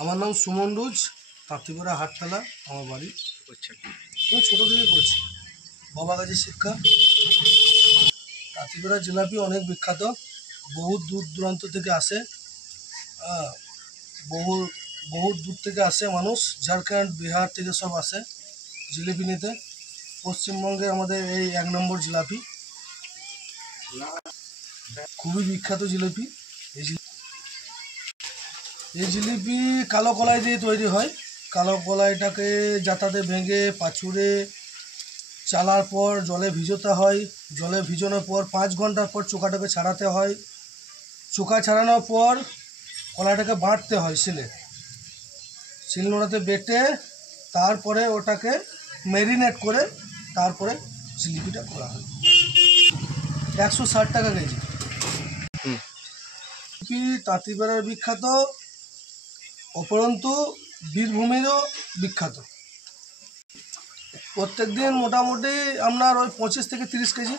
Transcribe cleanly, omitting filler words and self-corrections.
আমার নাম সুমন রুজ, তাঁতিপাড়া হাটতলা আমার বাড়ি। আমি ছোটো থেকে করছি, বাবা কাছে শিক্ষা। তাঁতিপাড়া জিলাপি অনেক বিখ্যাত, বহু দূর দূরান্ত থেকে আসে, বহু দূর থেকে আসে মানুষ, ঝাড়খণ্ড বিহার থেকে সব আসে জিলিপি নিতে। পশ্চিমবঙ্গে আমাদের এই 1 নম্বর জিলাপি, খুবই বিখ্যাত জিলিপি। এই জিলিপি কালো কলাই দিয়ে তৈরি হয়। কালো কলাইটাকে যাতাতে ভেঙে পাঁচুড়ে চালার পর জলে ভিজোতে হয়। জলে ভিজানোর পর 5 ঘন্টা পর চোকাটাকে ছাড়াতে হয়। চোকা ছাড়ানোর পর কলাইটাকে বাটতে হয় শিলনোড়াতে বেটে তারপরে ওটাকে ম্যারিনেট করে তারপরে জিলিপিটা করা হয়। 160 টাকা কেজি। জিলিপি তাঁতিপাড়ার বিখ্যাত, উপরন্তু বীরভূমেরও বিখ্যাত। প্রত্যেক দিন মোটামুটি আপনার ওই 25 থেকে 30 কেজি।